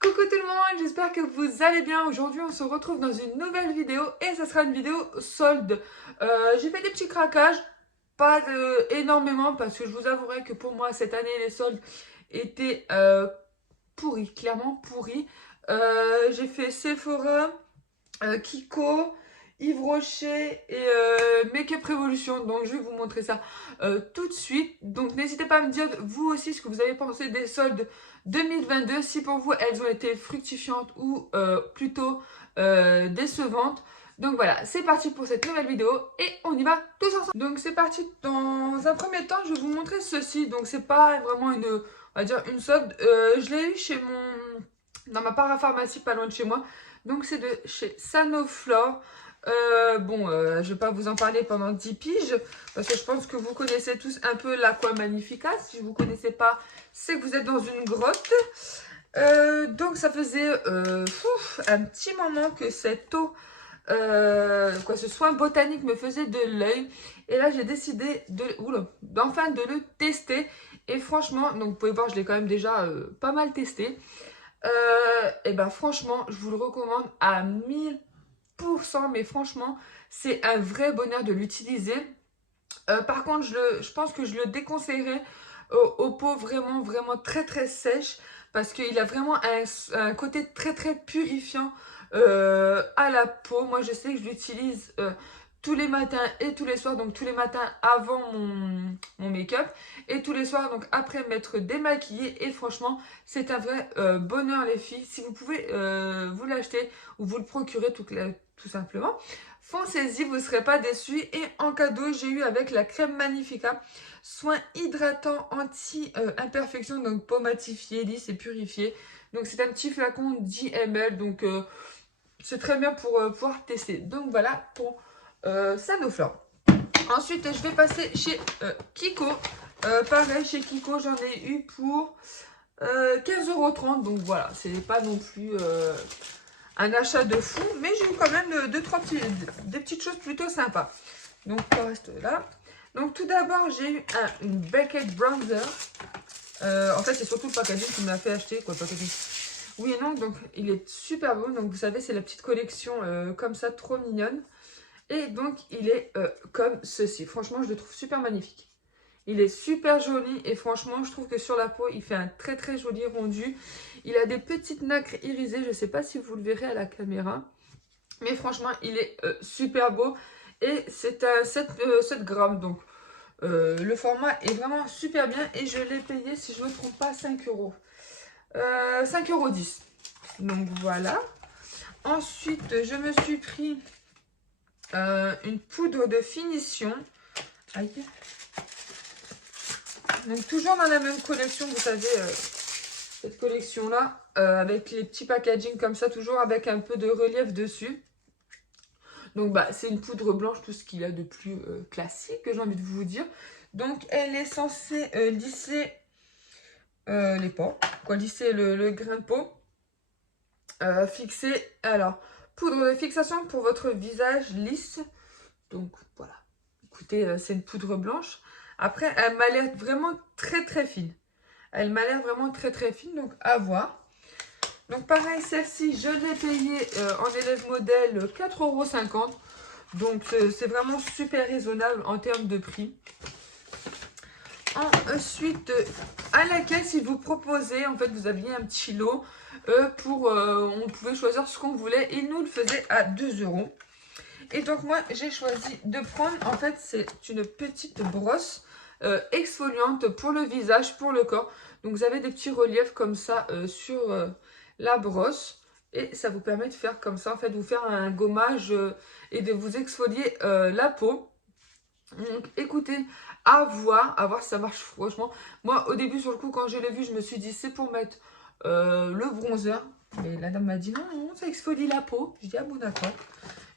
Coucou tout le monde, j'espère que vous allez bien. Aujourd'hui on se retrouve dans une nouvelle vidéo et ça sera une vidéo solde. J'ai fait des petits craquages, pas énormément parce que je vous avouerai que pour moi cette année les soldes étaient pourris, clairement pourris. J'ai fait Sephora, Kiko, Yves Rocher et Make-up Revolution. Donc je vais vous montrer ça tout de suite. Donc n'hésitez pas à me dire vous aussi ce que vous avez pensé des soldes 2022. Si pour vous elles ont été fructifiantes ou plutôt décevantes. Donc voilà, c'est parti pour cette nouvelle vidéo et on y va tous ensemble. Donc c'est parti. Dans un premier temps, je vais vous montrer ceci. Donc c'est pas vraiment une, on va dire une solde. Je l'ai eu chez dans ma parapharmacie pas loin de chez moi. Donc c'est de chez Sanoflore. Je vais pas vous en parler pendant 10 piges parce que je pense que vous connaissez tous un peu l'Aqua Magnifica. Si vous ne connaissez pas, c'est que vous êtes dans une grotte. Donc ça faisait un petit moment que cette eau, ce soin botanique me faisait de l'œil. Et là j'ai décidé d'enfin de le tester. Et franchement, donc vous pouvez voir, je l'ai quand même déjà pas mal testé. Et ben franchement, je vous le recommande à 1000%, mais franchement, c'est un vrai bonheur de l'utiliser. Par contre, je pense que je le déconseillerais aux peaux vraiment, vraiment très, très sèches parce qu'il a vraiment un côté très, très purifiant à la peau. Moi, je sais que je l'utilise tous les matins et tous les soirs. Donc, tous les matins avant mon make-up et tous les soirs, donc après m'être démaquillée. Et franchement, c'est un vrai bonheur, les filles. Si vous pouvez vous l'acheter ou vous le procurer tout simplement, foncez-y, vous ne serez pas déçus. Et en cadeau, j'ai eu avec la crème Magnifica, soin hydratant anti-imperfection, donc peau matifiée, lisse et purifiée. Donc c'est un petit flacon 10 ml, donc c'est très bien pour pouvoir tester. Donc voilà pour Sanoflore. Ensuite, je vais passer chez Kiko. Pareil, chez Kiko, j'en ai eu pour 15,30 €. Donc voilà, c'est pas non plus un achat de fou, mais j'ai eu quand même des petites choses plutôt sympas. Donc on reste là. Donc tout d'abord, j'ai eu une Beckett Bronzer. En fait, c'est surtout le packaging qui m'a fait acheter. Quoi, le packaging. Oui et non, donc il est super beau. Donc vous savez, c'est la petite collection comme ça, trop mignonne. Et donc il est comme ceci. Franchement, je le trouve super magnifique. Il est super joli et franchement, je trouve que sur la peau, il fait un très très joli rendu. Il a des petites nacres irisées. Je ne sais pas si vous le verrez à la caméra. Mais franchement, il est super beau. Et c'est un 7 grammes. Donc, le format est vraiment super bien. Et je l'ai payé, si je ne me trompe pas, 5 €. 5,10 €. Donc, voilà. Ensuite, je me suis pris une poudre de finition. Aïe. Donc, toujours dans la même collection, vous savez, cette collection-là, avec les petits packaging comme ça, toujours avec un peu de relief dessus. Donc, c'est une poudre blanche, tout ce qu'il y a de plus classique, que j'ai envie de vous dire. Donc, elle est censée lisser les pores, lisser le grain de peau. Fixer, alors, poudre de fixation pour votre visage lisse. Donc, voilà. Écoutez, c'est une poudre blanche. Après, elle m'a l'air vraiment très, très fine. Elle m'a l'air vraiment très, très fine, donc à voir. Donc, pareil, celle-ci, je l'ai payée en élève modèle 4,50 €. Donc, c'est vraiment super raisonnable en termes de prix. Ensuite, à la caisse, ils vous proposaient, en fait, vous aviez un petit lot on pouvait choisir ce qu'on voulait. Ils nous le faisaient à 2 €. Et donc, moi, j'ai choisi de prendre, en fait, c'est une petite brosse exfoliante pour le visage, pour le corps. Donc, vous avez des petits reliefs comme ça sur la brosse. Et ça vous permet de faire comme ça, en fait, de vous faire un gommage et de vous exfolier la peau. Donc écoutez, à voir si ça marche franchement. Moi au début sur le coup quand je l'ai vu je me suis dit c'est pour mettre le bronzer. Mais la dame m'a dit non, non, ça exfolie la peau. Je dis ah bon d'accord.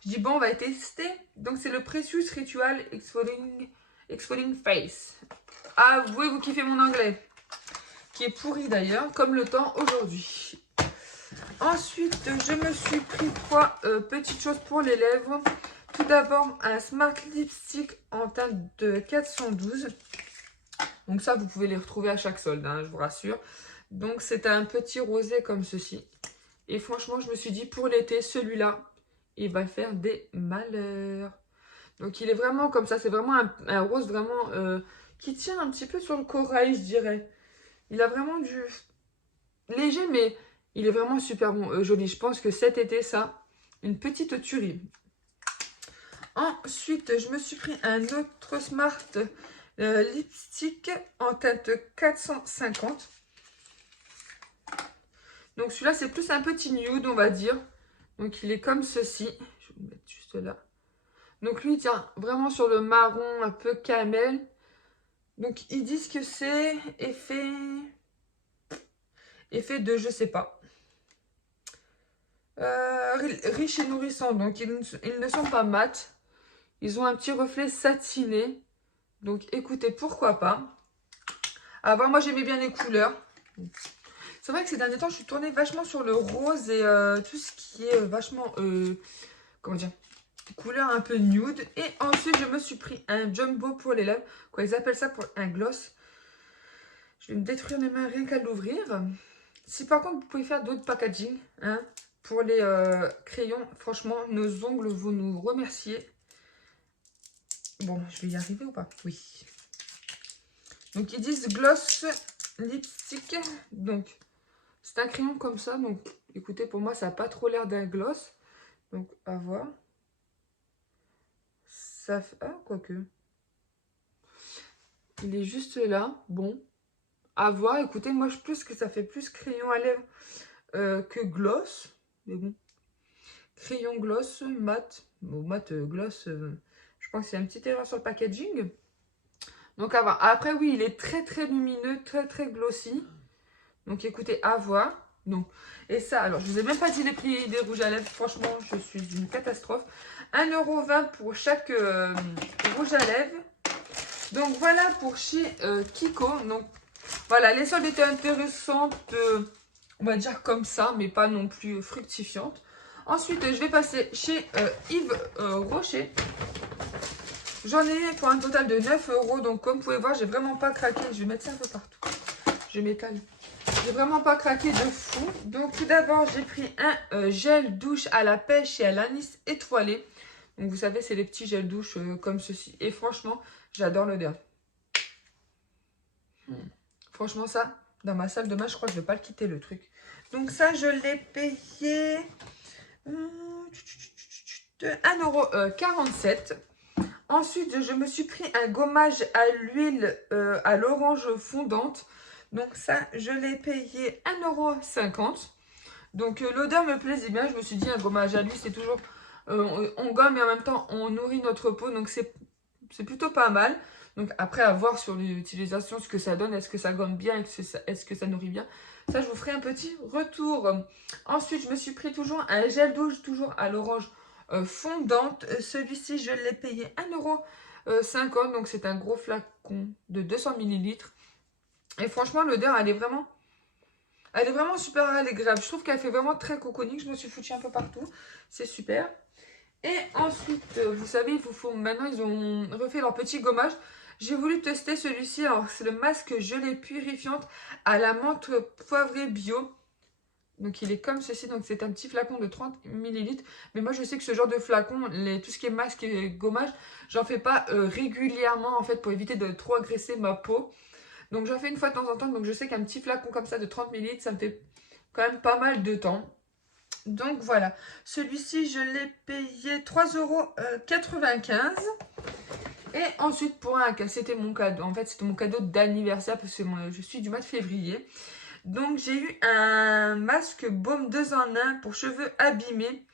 Je dis bon on va tester. Donc c'est le Precious Ritual Exfoliating Face. Avouez vous kiffez mon anglais. Qui est pourri d'ailleurs comme le temps aujourd'hui. Ensuite je me suis pris 3 petites choses pour les lèvres. Tout d'abord, un Smart Lipstick en teinte de 412. Donc ça, vous pouvez les retrouver à chaque solde, hein, je vous rassure. Donc c'est un petit rosé comme ceci. Et franchement, je me suis dit pour l'été, celui-là, il va faire des malheurs. Donc il est vraiment comme ça, c'est vraiment un rose vraiment qui tient un petit peu sur le corail, je dirais. Il a vraiment du léger, mais il est vraiment super bon, joli. Je pense que cet été, ça, une petite tuerie. Ensuite, je me suis pris un autre Smart lipstick en teinte 450. Donc celui-là, c'est plus un petit nude, on va dire. Donc il est comme ceci. Je vais le mettre juste là. Donc lui, il tient vraiment sur le marron, un peu camel. Donc ils disent que c'est effet de je sais pas. Riche et nourrissant. Donc ils ne sont pas mat. Ils ont un petit reflet satiné. Donc écoutez, pourquoi pas. Avant, moi j'aimais bien les couleurs. C'est vrai que ces derniers temps, je suis tournée vachement sur le rose et tout ce qui est vachement, comment dire, couleur un peu nude. Et ensuite, je me suis pris un jumbo pour les lèvres. Quoi, ils appellent ça pour un gloss. Je vais me détruire mes mains rien qu'à l'ouvrir. Si par contre, vous pouvez faire d'autres packaging, hein, pour les crayons, franchement, nos ongles vont nous remercier. Bon, je vais y arriver ou pas? Oui. Donc, ils disent gloss lipstick. Donc, c'est un crayon comme ça. Donc, écoutez, pour moi, ça n'a pas trop l'air d'un gloss. Donc, à voir. Ça fait... Ah, quoique. Il est juste là. Bon. À voir. Écoutez, moi, je pense que ça fait plus crayon à lèvres que gloss. Mais bon. Crayon gloss, mat. Bon, mat, gloss, je pense qu'il y a une petite erreur sur le packaging. Donc, à voir. Après, oui, il est très, très lumineux, très, très glossy. Donc, écoutez, à voir. Donc, et ça, alors, je ne vous ai même pas dit les prix des rouges à lèvres. Franchement, je suis une catastrophe. 1,20 € pour chaque rouge à lèvres. Donc, voilà pour chez Kiko. Donc, voilà, les soldes étaient intéressantes, on va dire comme ça, mais pas non plus fructifiantes. Ensuite, je vais passer chez Yves Rocher. J'en ai pour un total de 9 €. Donc, comme vous pouvez voir, j'ai vraiment pas craqué. Je vais mettre ça un peu partout. Je m'étale. J'ai vraiment pas craqué de fou. Donc, tout d'abord, j'ai pris un gel douche à la pêche et à l'anis étoilé. Donc, vous savez, c'est les petits gels douche comme ceci. Et franchement, j'adore l'odeur. Franchement, ça, dans ma salle de bain, je crois que je ne vais pas le quitter, le truc. Donc, ça, je l'ai payé 1,47 €. Ensuite, je me suis pris un gommage à l'huile à l'orange fondante. Donc ça, je l'ai payé 1,50 €. Donc l'odeur me plaisait bien. Je me suis dit, un gommage à l'huile, c'est toujours... on gomme et en même temps, on nourrit notre peau. Donc c'est plutôt pas mal. Donc après, à voir sur l'utilisation, ce que ça donne. Est-ce que ça gomme bien? Est-ce que ça nourrit bien? Ça, je vous ferai un petit retour. Ensuite, je me suis pris toujours un gel douche, toujours à l'orange fondante. Celui-ci, je l'ai payé 1,50 €. Donc, c'est un gros flacon de 200 ml. Et franchement, l'odeur, elle est vraiment super agréable. Je trouve qu'elle fait vraiment très cocooning. Je me suis foutue un peu partout. C'est super. Et ensuite, vous savez, maintenant, ils ont refait leur petit gommage. J'ai voulu tester celui-ci. Alors, c'est le masque gelée purifiante à la menthe poivrée bio. Donc, il est comme ceci. Donc, c'est un petit flacon de 30 ml. Mais moi, je sais que ce genre de flacon, tout ce qui est masque et gommage, j'en fais pas régulièrement, en fait, pour éviter de trop agresser ma peau. Donc, j'en fais une fois de temps en temps. Donc, je sais qu'un petit flacon comme ça de 30 ml, ça me fait quand même pas mal de temps. Donc, voilà. Celui-ci, je l'ai payé 3,95 €. Et ensuite, pour un cas, c'était mon cadeau. En fait, c'était mon cadeau d'anniversaire parce que je suis du mois de février. Donc, j'ai eu un masque baume 2 en 1 pour cheveux abîmés.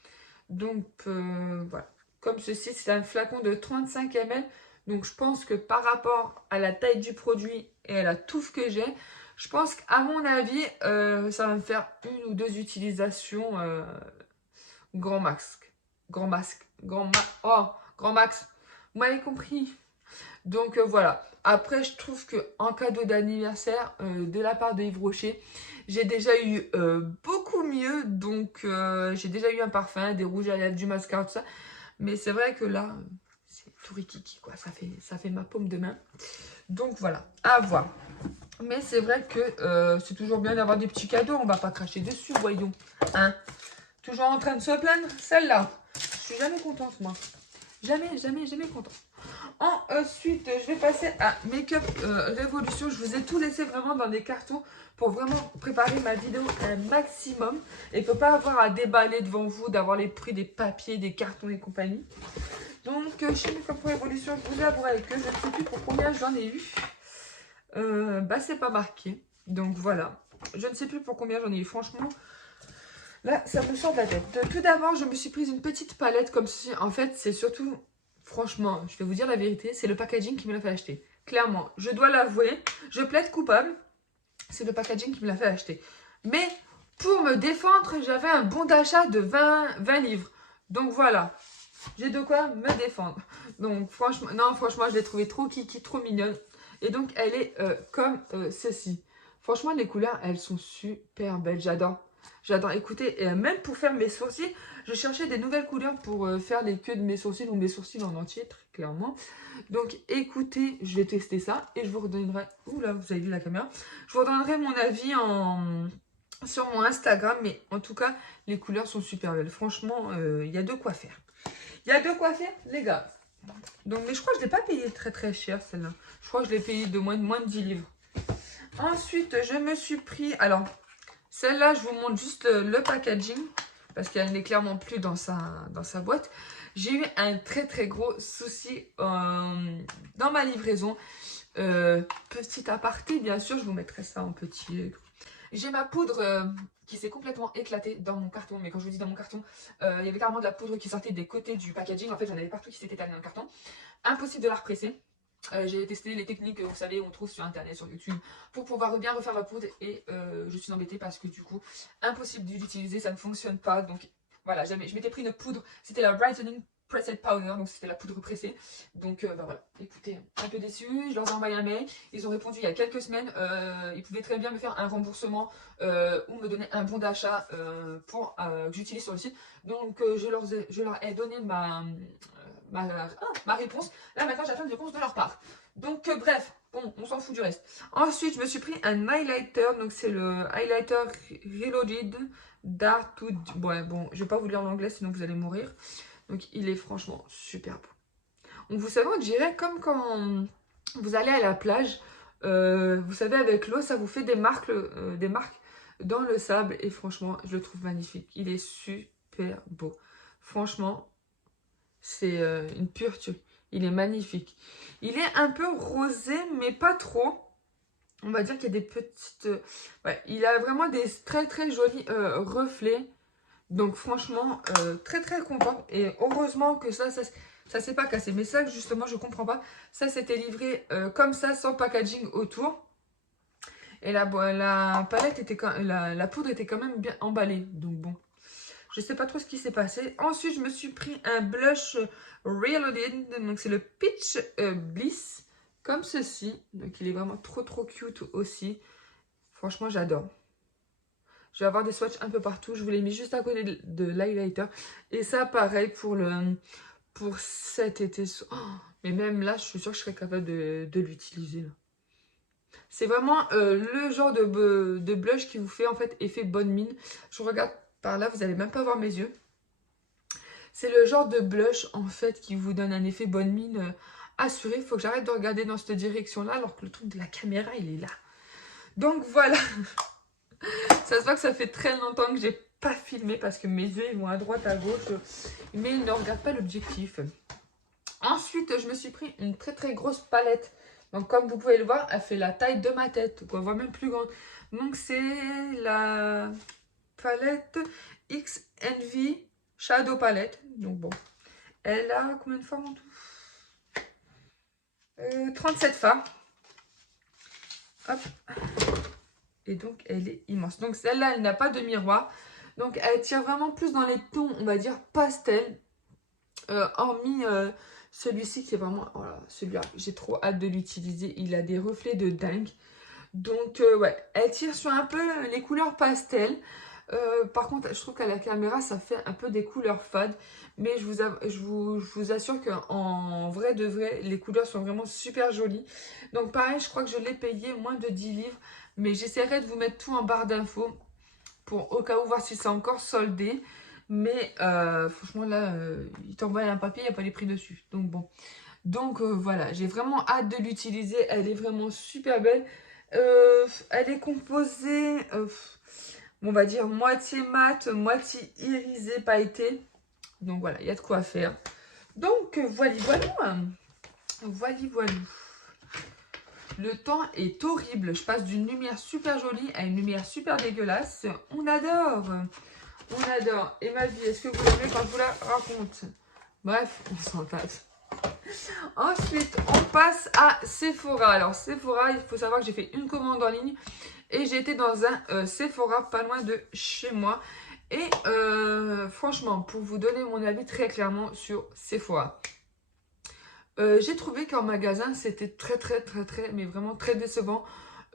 Donc, voilà. Comme ceci, c'est un flacon de 35 ml. Donc, je pense que par rapport à la taille du produit et à la touffe que j'ai, je pense qu'à mon avis, ça va me faire une ou deux utilisations grand max. Grand masque. Grand max. Vous m'avez compris. Donc voilà. Après, je trouve qu'en cadeau d'anniversaire de la part de Yves Rocher, j'ai déjà eu beaucoup mieux. Donc j'ai déjà eu un parfum, des rouges à lèvres, du mascara, tout ça. Mais c'est vrai que là, c'est tout rikiki, quoi. Ça fait ma paume de main. Donc voilà, à voir. Mais c'est vrai que c'est toujours bien d'avoir des petits cadeaux. On va pas cracher dessus, voyons. Hein? Toujours en train de se plaindre, celle-là. Je suis jamais contente, moi. Jamais, jamais, jamais contente. Ensuite, je vais passer à Make-up Révolution. Je vous ai tout laissé vraiment dans des cartons pour vraiment préparer ma vidéo un maximum. Et ne peut pas avoir à déballer devant vous, d'avoir les prix des papiers, des cartons et compagnie. Donc, chez Make-up Révolution, je vous avouerai que je ne sais plus pour combien j'en ai eu. Bah, c'est pas marqué. Donc, voilà. Je ne sais plus pour combien j'en ai eu. Franchement, là, ça me sort de la tête. Tout d'abord, je me suis prise une petite palette comme ceci. En fait, c'est surtout... Franchement, je vais vous dire la vérité, c'est le packaging qui me l'a fait acheter. Clairement, je dois l'avouer, je plaide coupable, c'est le packaging qui me l'a fait acheter. Mais pour me défendre, j'avais un bon d'achat de 20 livres. Donc voilà, j'ai de quoi me défendre. Donc franchement, non, franchement, je l'ai trouvée trop kiki, trop mignonne. Et donc, elle est comme ceci. Franchement, les couleurs, elles sont super belles, j'adore. J'adore. Écoutez, et même pour faire mes sourcils, je cherchais des nouvelles couleurs pour faire les queues de mes sourcils ou mes sourcils en entier, très clairement. Donc, écoutez, je vais tester ça et je vous redonnerai... Ouh là, vous avez vu la caméra. Je vous redonnerai mon avis sur mon Instagram. Mais en tout cas, les couleurs sont super belles. Franchement, il y a de quoi faire. Il y a de quoi faire, les gars. Donc, mais je crois que je ne l'ai pas payé très très cher, celle-là. Je crois que je l'ai payé de moins de 10 livres. Ensuite, je me suis pris... Alors, celle-là, je vous montre juste le packaging. Parce qu'elle n'est clairement plus dans sa boîte. J'ai eu un très très gros souci dans ma livraison. Petit aparté, bien sûr, je vous mettrai ça en petit. J'ai ma poudre qui s'est complètement éclatée dans mon carton. Mais quand je vous dis dans mon carton, il y avait carrément de la poudre qui sortait des côtés du packaging. En fait, j'en avais partout qui s'était étalé dans le carton. Impossible de la represser. J'ai testé les techniques, vous savez, on trouve sur internet, sur YouTube, pour pouvoir bien refaire ma poudre. Et je suis embêtée parce que du coup, impossible d'utiliser, ça ne fonctionne pas. Donc voilà, je m'étais pris une poudre, c'était la Brightening Pressed Powder, donc c'était la poudre pressée. Donc bah voilà, écoutez, un peu déçue, je leur ai envoyé un mail, ils ont répondu il y a quelques semaines, ils pouvaient très bien me faire un remboursement ou me donner un bon d'achat pour que j'utilise sur le site. Donc je leur ai donné ma réponse. Là maintenant j'attends une réponse de leur part. Donc bref, bon, on s'en fout du reste. Ensuite je me suis pris un highlighter. Donc c'est le highlighter Reloaded Dark to... Ouais, bon, je vais pas vous lire en anglais sinon vous allez mourir. Donc il est franchement super beau. Donc vous savez, on dirait comme quand vous allez à la plage. Vous savez, avec l'eau ça vous fait des marques dans le sable. Et franchement je le trouve magnifique. Il est super beau. Franchement, c'est une pure tuerie. Il est magnifique. Il est un peu rosé, mais pas trop. On va dire qu'il y a des petites... ouais, il a vraiment des très très jolis reflets. Donc franchement, très très content. Et heureusement que ça s'est pas cassé. Mais ça, justement, je comprends pas. Ça, c'était livré comme ça, sans packaging autour. Et la palette était la poudre était quand même bien emballée. Donc bon. Je sais pas trop ce qui s'est passé. Ensuite, je me suis pris un blush Reloaded. Donc, c'est le Peach Bliss. Comme ceci. Donc, il est vraiment trop trop cute aussi. Franchement, j'adore. Je vais avoir des swatchs un peu partout. Je vous l'ai mis juste à côté de l'highlighter. Et ça, pareil pour cet été. Oh, mais même là, je suis sûre que je serais capable de l'utiliser. C'est vraiment le genre de blush qui vous fait en fait effet bonne mine. Je regarde par là, vous n'allez même pas voir mes yeux. C'est le genre de blush en fait qui vous donne un effet bonne mine assuré. Il faut que j'arrête de regarder dans cette direction-là alors que le truc de la caméra, il est là. Donc voilà. Ça se voit que ça fait très longtemps que j'ai pas filmé parce que mes yeux ils vont à droite, à gauche. Mais ils ne regardent pas l'objectif. Ensuite, je me suis pris une très très grosse palette. Donc comme vous pouvez le voir, elle fait la taille de ma tête, quoi, voire même plus grande. Donc c'est la palette XNV Shadow Palette. Donc bon, elle a combien de fards en tout 37 fards. Hop. Et donc elle est immense. Donc celle-là, elle n'a pas de miroir. Donc elle tire vraiment plus dans les tons, on va dire, pastel. Hormis celui-ci qui est vraiment... Voilà, celui-là, j'ai trop hâte de l'utiliser. Il a des reflets de dingue. Donc ouais, elle tire sur un peu les couleurs pastel. Par contre, je trouve qu'à la caméra, ça fait un peu des couleurs fades. Mais je vous assure qu'en vrai de vrai, les couleurs sont vraiment super jolies. Donc pareil, je crois que je l'ai payé moins de 10 livres. Mais j'essaierai de vous mettre tout en barre d'infos pour au cas où voir si c'est encore soldé. Mais franchement là, il t'envoie un papier, il n'y a pas les prix dessus. Donc bon. Donc voilà, j'ai vraiment hâte de l'utiliser. Elle est vraiment super belle. Elle est composée, on va dire, moitié mat, moitié irisé, pailleté. Donc voilà, il y a de quoi faire. Donc voilà, voilà. Voilà, voilà. Le temps est horrible. Je passe d'une lumière super jolie à une lumière super dégueulasse. On adore. On adore. Et ma vie, est-ce que vous l'aimez quand je vous la raconte? Bref, on s'en passe. Ensuite, on passe à Sephora. Alors Sephora, il faut savoir que j'ai fait une commande en ligne et j'ai été dans un Sephora pas loin de chez moi. Et franchement, pour vous donner mon avis très clairement sur Sephora, j'ai trouvé qu'en magasin, c'était très, mais vraiment très décevant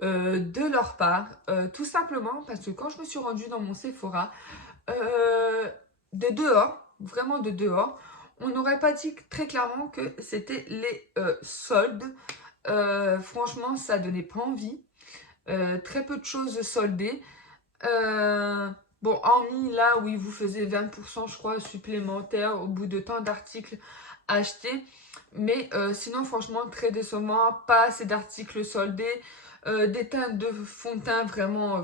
de leur part. Tout simplement parce que quand je me suis rendue dans mon Sephora, de dehors, vraiment de dehors, on n'aurait pas dit très clairement que c'était les soldes. Franchement, ça donnait pas envie. Très peu de choses soldées. Bon, hormis là où ils vous faisaient 20% je crois supplémentaire au bout de tant d'articles achetés. Mais sinon franchement très décevant, pas assez d'articles soldés, des teintes de fond de teint vraiment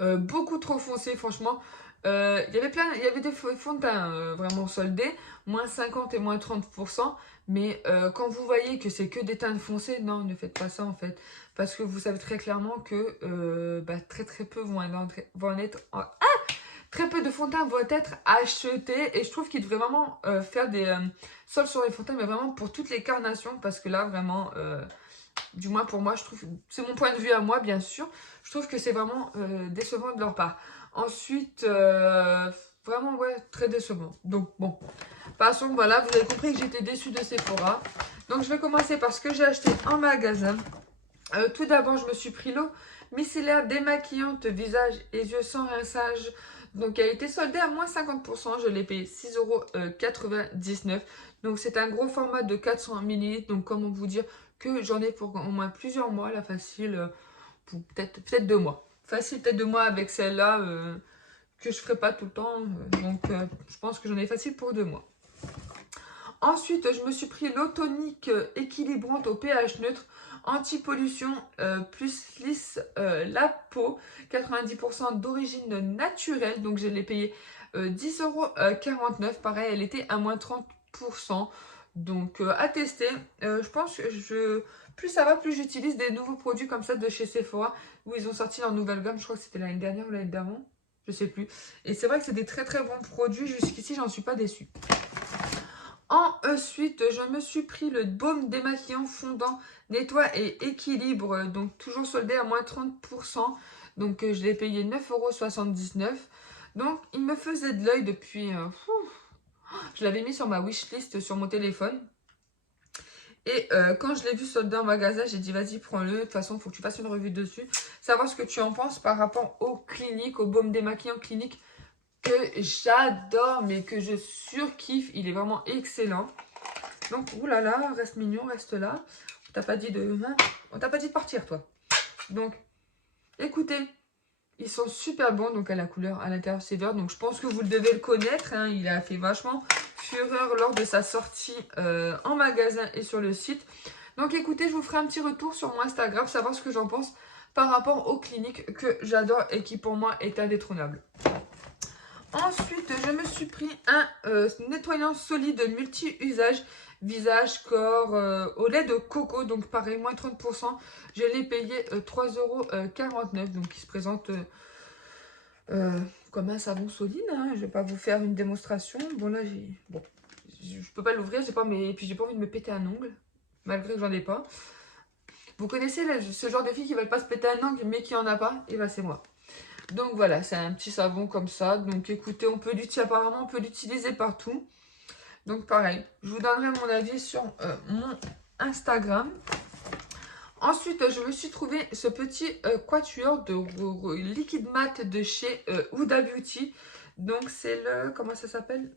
beaucoup trop foncé franchement. Il y avait des fonds de teint vraiment soldés, moins 50 et moins 30%. Mais quand vous voyez que c'est que des teintes foncées, non, ne faites pas ça en fait. Parce que vous savez très clairement que très peu vont être... très peu de fonds de teint vont être achetés. Et je trouve qu'ils devraient vraiment faire des soldes sur les fonds de teint, mais vraiment pour toutes les carnations. Parce que là, vraiment... du moins pour moi, je trouve, c'est mon point de vue à moi bien sûr, je trouve que c'est vraiment décevant de leur part. Ensuite, vraiment ouais, très décevant. Donc bon, passons, voilà, vous avez compris que j'étais déçue de Sephora. Donc je vais commencer par ce que j'ai acheté en magasin. Tout d'abord, je me suis pris l'eau micellaire démaquillante visage et yeux sans rinçage. Donc, elle a été soldée à moins 50%. Je l'ai payé 6,99 €. Donc, c'est un gros format de 400 ml. Donc, comment vous dire que j'en ai pour au moins plusieurs mois. La facile, pour peut-être 2 mois. Facile, peut-être 2 mois avec celle-là que je ne ferai pas tout le temps. Donc, je pense que j'en ai facile pour 2 mois. Ensuite, je me suis pris l'eau tonique équilibrante au pH neutre, anti-pollution, plus lisse la peau, 90% d'origine naturelle. Donc, je l'ai payé 10,49 €. Pareil, elle était à moins 30%. Donc, à tester. Je pense que plus ça va, plus j'utilise des nouveaux produits comme ça de chez Sephora, où ils ont sorti leur nouvelle gamme. Je crois que c'était l'année dernière ou l'année d'avant. Je sais plus. Et c'est vrai que c'est des très bons produits. Jusqu'ici, j'en suis pas déçue. Ensuite, je me suis pris le baume démaquillant fondant, nettoie et équilibre. Donc, toujours soldé à moins 30%. Donc, je l'ai payé 9,79 €. Donc, il me faisait de l'œil depuis... je l'avais mis sur ma wishlist sur mon téléphone. Et quand je l'ai vu soldé en magasin, j'ai dit, vas-y, prends-le. De toute façon, il faut que tu fasses une revue dessus. Savoir ce que tu en penses par rapport au clinique, au baume démaquillant clinique, que j'adore, mais que je surkiffe. Il est vraiment excellent. Donc, oulala, reste mignon, reste là. On t'a pas dit de partir, toi. Donc, écoutez, ils sont super bons. Donc, à la couleur, à l'intérieur, c'est vert. Donc, je pense que vous devez le connaître. Hein. Il a fait vachement fureur lors de sa sortie en magasin et sur le site. Donc, écoutez, je vous ferai un petit retour sur mon Instagram, savoir ce que j'en pense par rapport aux cliniques que j'adore et qui, pour moi, est indétrônable. Ensuite, je me suis pris un nettoyant solide multi-usage, visage, corps, au lait de coco. Donc pareil, moins 30%. Je l'ai payé 3,49 €. Donc il se présente comme un savon solide. Hein. Je ne vais pas vous faire une démonstration. Bon là, je peux pas l'ouvrir. Et puis j'ai pas envie de me péter un ongle. Malgré que j'en ai pas. Vous connaissez ce genre de filles qui ne veulent pas se péter un ongle mais qui en a pas? Et ben c'est moi. Donc voilà, c'est un petit savon comme ça. Donc écoutez, apparemment on peut l'utiliser partout. Donc pareil, je vous donnerai mon avis sur mon Instagram. Ensuite, je me suis trouvé ce petit quatuor de liquide mat de chez Huda Beauty. Donc, c'est le... Comment ça s'appelle?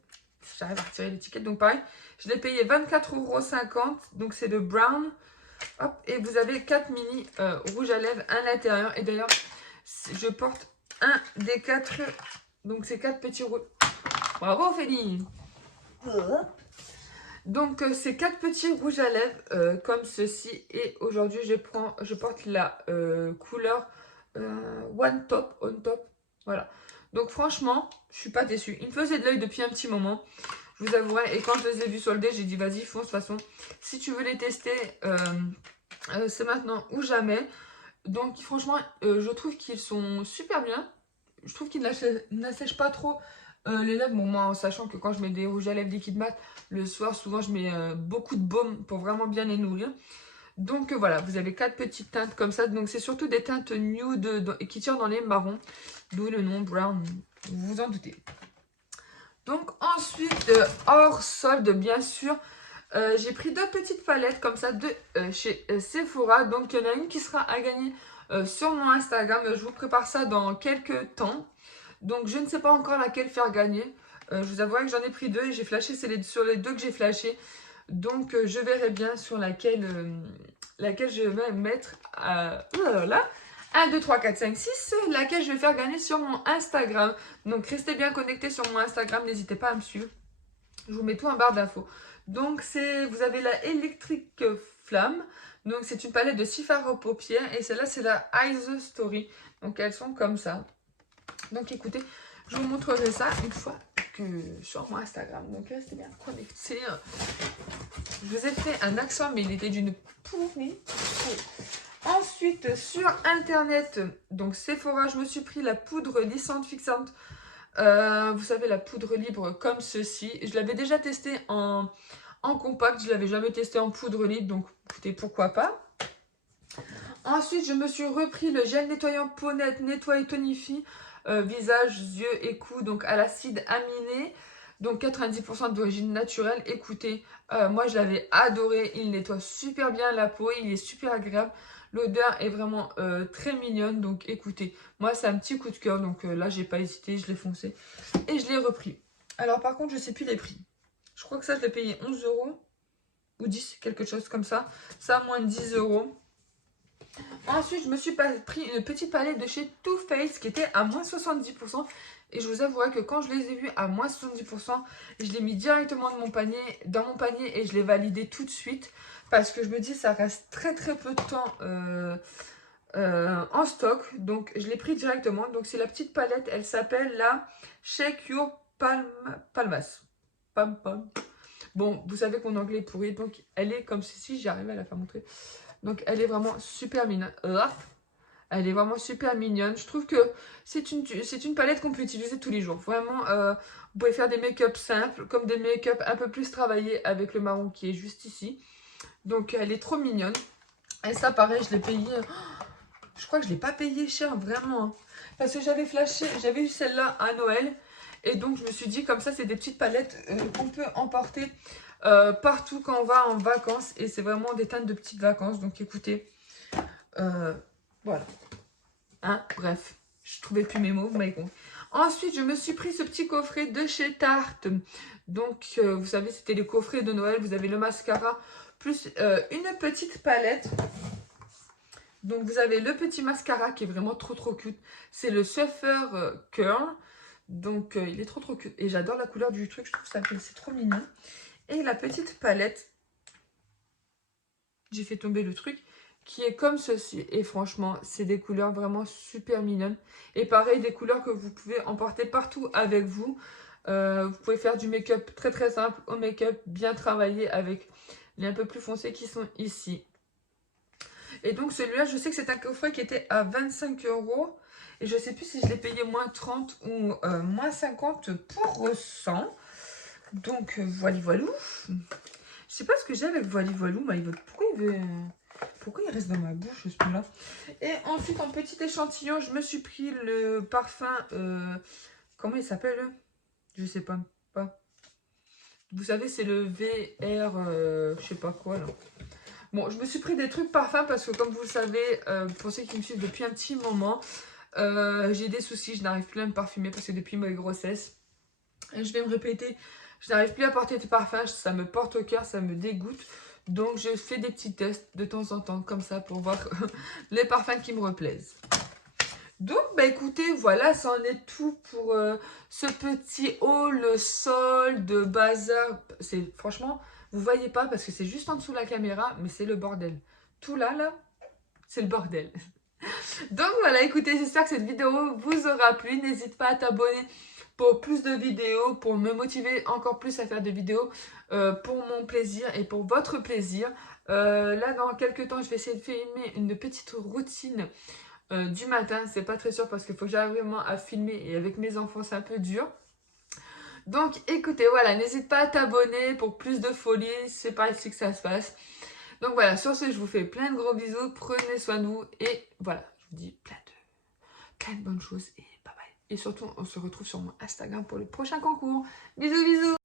J'arrive à retirer l'étiquette. Donc, pareil, je l'ai payé 24,50 €. Donc, c'est de Brown. Hop, et vous avez 4 mini rouges à lèvres à l'intérieur. Et d'ailleurs, je porte un des 4. Donc, c'est 4 petits rouges. Bravo, Ophélie! Donc, c'est 4 petits rouges à lèvres comme ceci. Et aujourd'hui, je porte la couleur One Top, On Top. Voilà. Donc, franchement, je suis pas déçue. Il me faisait de l'œil depuis un petit moment. Je vous avouerai. Et quand je les ai vus soldés, j'ai dit, vas-y, fonce. De toute façon, si tu veux les tester, c'est maintenant ou jamais. Donc, franchement, je trouve qu'ils sont super bien. Je trouve qu'ils n'assèchent pas trop les lèvres. Bon, moi, en sachant que quand je mets des rouges à lèvres liquide mat, le soir, souvent, je mets beaucoup de baume pour vraiment bien les nourrir. Donc, voilà, vous avez 4 petites teintes comme ça. Donc, c'est surtout des teintes nude qui tirent dans les marrons. D'où le nom brown, vous vous en doutez. Donc, ensuite, hors solde, bien sûr, j'ai pris 2 petites palettes comme ça de chez Sephora. Donc, il y en a une qui sera à gagner sur mon Instagram. Je vous prépare ça dans quelques temps. Donc, je ne sais pas encore laquelle faire gagner. Je vous avouerai que j'en ai pris 2 et j'ai flashé. C'est sur les 2 que j'ai flashé. Donc, je verrai bien sur laquelle je vais mettre. Là. 1, 2, 3, 4, 5, 6. Laquelle je vais faire gagner sur mon Instagram. Donc, restez bien connectés sur mon Instagram. N'hésitez pas à me suivre. Je vous mets tout en barre d'infos. Donc, vous avez la Electric Flamme. Donc, c'est une palette de 6 fards aux paupières. Et celle-là, c'est la Eyes Story. Donc, elles sont comme ça. Donc, écoutez, je vous montrerai ça une fois que sur mon Instagram. Donc, restez bien connectés. Je vous ai fait un accent, mais il était d'une pourrie. Ensuite, sur Internet, donc Sephora, je me suis pris la poudre lissante fixante. Vous savez, la poudre libre comme ceci. Je l'avais déjà testé en compact, je ne l'avais jamais testé en poudre libre, donc écoutez, pourquoi pas. Ensuite, je me suis repris le gel nettoyant peau nette, nettoie et tonifie, visage, yeux et cou, donc à l'acide aminé, donc 90% d'origine naturelle. Écoutez, moi je l'avais adoré, il nettoie super bien la peau, il est super agréable. L'odeur est vraiment très mignonne, donc écoutez, moi c'est un petit coup de cœur, donc là j'ai pas hésité, je l'ai foncé et je l'ai repris. Alors par contre, je sais plus les prix. Je crois que ça je l'ai payé 11 € ou 10, quelque chose comme ça. Ça, moins de 10 €. Ensuite, je me suis pris une petite palette de chez Too Faced qui était à moins 70%. Et je vous avouerai que quand je les ai vus à moins 70%, je l'ai mis directement dans mon panier et je l'ai validé tout de suite. Parce que je me dis ça reste très très peu de temps en stock. Donc je l'ai pris directement. Donc c'est la petite palette, elle s'appelle la Shake Your Palmas. Pam pam. Bon, vous savez que mon anglais est pourri, donc elle est comme ceci, j'arrive à la faire montrer. Donc elle est vraiment super mignonne. Elle est vraiment super mignonne. Je trouve que c'est une palette qu'on peut utiliser tous les jours. Vraiment, vous pouvez faire des make-up simples, comme des make-up un peu plus travaillés avec le marron qui est juste ici. Donc elle est trop mignonne. Et ça pareil, je l'ai payé... Je crois que je ne l'ai pas payé cher, vraiment. Parce que j'avais eu celle-là à Noël. Et donc je me suis dit, comme ça, c'est des petites palettes qu'on peut emporter partout quand on va en vacances. Et c'est vraiment des teintes de petites vacances. Donc écoutez, voilà. Hein, bref, je trouvais plus mes mots, vous m'avez compris. Ensuite, je me suis pris ce petit coffret de chez Tarte. Donc, vous savez, c'était les coffrets de Noël. Vous avez le mascara plus une petite palette. Donc, vous avez le petit mascara qui est vraiment trop trop cute. C'est le Surfer Curl. Donc, il est trop trop cute. Et j'adore la couleur du truc. Je trouve ça c'est trop mignon. Et la petite palette. J'ai fait tomber le truc. Qui est comme ceci. Et franchement, c'est des couleurs vraiment super mignonnes. Et pareil, des couleurs que vous pouvez emporter partout avec vous. Vous pouvez faire du make-up très très simple au make-up bien travaillé avec les un peu plus foncés qui sont ici. Et donc celui-là, je sais que c'est un coffret qui était à 25 €. Et je ne sais plus si je l'ai payé moins 30 ou moins 50 pour 100. Donc voilà, voilou. Je sais pas ce que j'ai avec voilà, voilou. Pourquoi il reste dans ma bouche ce truc-là? Et ensuite, en petit échantillon, je me suis pris le parfum. Comment il s'appelle? Je sais pas. Vous savez, c'est le VR, je sais pas quoi là. Bon, je me suis pris des trucs parfums parce que comme vous le savez, pour ceux qui me suivent depuis un petit moment, j'ai des soucis, je n'arrive plus à me parfumer parce que depuis ma grossesse, et je vais me répéter, je n'arrive plus à porter de parfum, ça me porte au cœur, ça me dégoûte. Donc je fais des petits tests de temps en temps comme ça pour voir les parfums qui me replaisent. Donc bah écoutez, voilà, ça en est tout pour ce petit haul solde de bazar. C'est franchement, vous voyez pas parce que c'est juste en dessous de la caméra, mais c'est le bordel. Tout là, c'est le bordel. Donc voilà, écoutez, j'espère que cette vidéo vous aura plu. N'hésite pas à t'abonner pour plus de vidéos, pour me motiver encore plus à faire des vidéos pour mon plaisir et pour votre plaisir. Là, dans quelques temps, je vais essayer de filmer une petite routine du matin. C'est pas très sûr parce qu'il faut que j'arrive vraiment à filmer et avec mes enfants, c'est un peu dur. Donc écoutez, voilà, n'hésite pas à t'abonner pour plus de folie. C'est par ici que ça se passe. Donc voilà, sur ce, je vous fais plein de gros bisous. Prenez soin de vous et voilà, je vous dis plein de bonnes choses et bye bye. Et surtout, on se retrouve sur mon Instagram pour le prochain concours. Bisous, bisous!